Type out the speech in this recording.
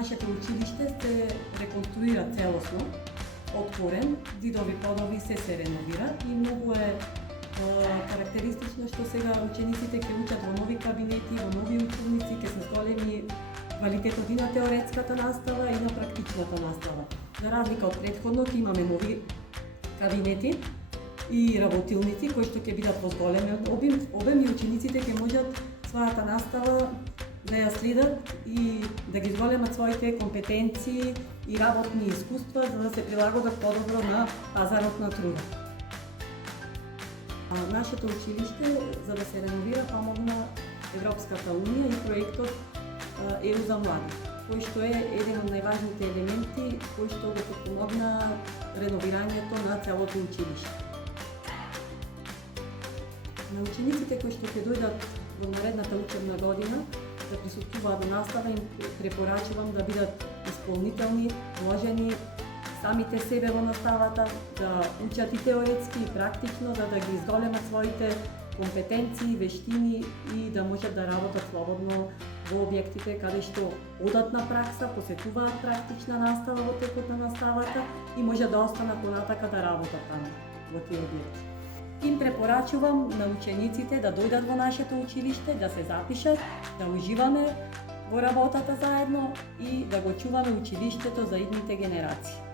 Нашето училиште се реконструира целосно, од корен, зидови, подови се реновира и многу е карактеристично што сега учениците ќе учат во нови кабинети, во нови училници, ќе се зголеми квалитетот и на теоретската настава и на практичната настава. За разлика од претходното имаме нови кабинети и работилници кои што ќе бидат во зголемен обем и учениците ќе можат својата настава да ја следат и да ги зголемат своите компетенции и работни искуства за да се прилагодат подобро на пазарот на труда. Нашето училиште, за да се реновира, помогна Европската унија и проектот ЕУ за млади, кој што е еден од најважните елементи кој што го помогна реновирањето на целото училиште. На учениците кои што ќе дојдат во наредната учебна година да присуствуваат до настава, им препорачувам да бидат исполнителни, вложени самите себе во наставата, да учат и теоретски и практично, за да ги издолемат своите компетенции, вештини и да можат да работат слободно во објектите каде што одат на пракса, посетуваат практична настава во текот на наставата и можат да останат понатака да работат таму во тие објекти. Им препорачувам на учениците да дојдат во нашето училиште, да се запишат, да уживаме во работата заедно и да го чуваме училиштето за идните генерации.